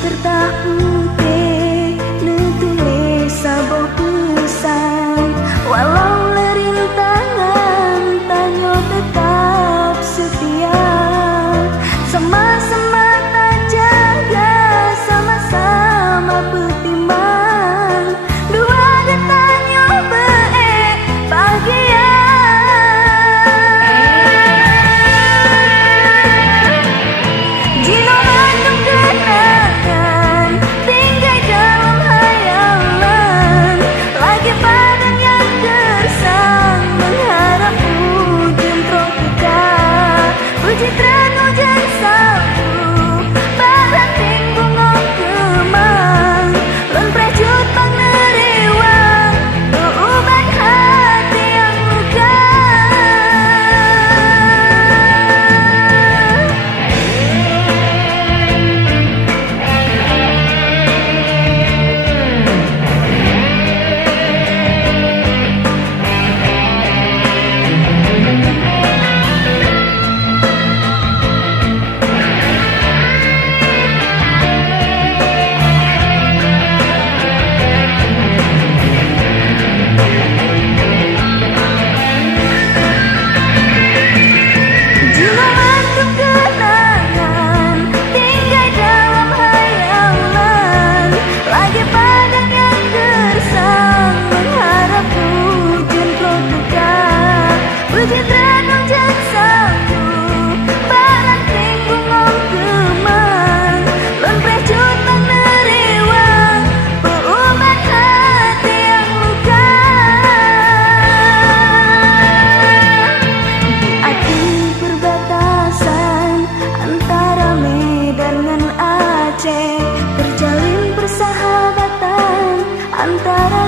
kertas putih nulis sabuh pesan, walau lerintangan tanyo tetap setia. Sama-sama tak jaga, sama-sama bertimbang, dua getanyo bahagia. Jino bandung kenangan tinggal dalam hayalan, lagi padang yang gersang mengharap hujan tropika. Puji tren hujan salju baranting bunga kemang, lon prejut bang neriwang beruban hati yang luka. Jino bandung kenangan tinggal dalam hayalan, lagi padang yang gersang mengharap hujan tropika. Puji tren hujan salju baranting bunga kemang, lon prejut bang neriwang beruban hati yang luka. Aku perbatasan antara Medan dan Aceh, terjalin persahabatan antara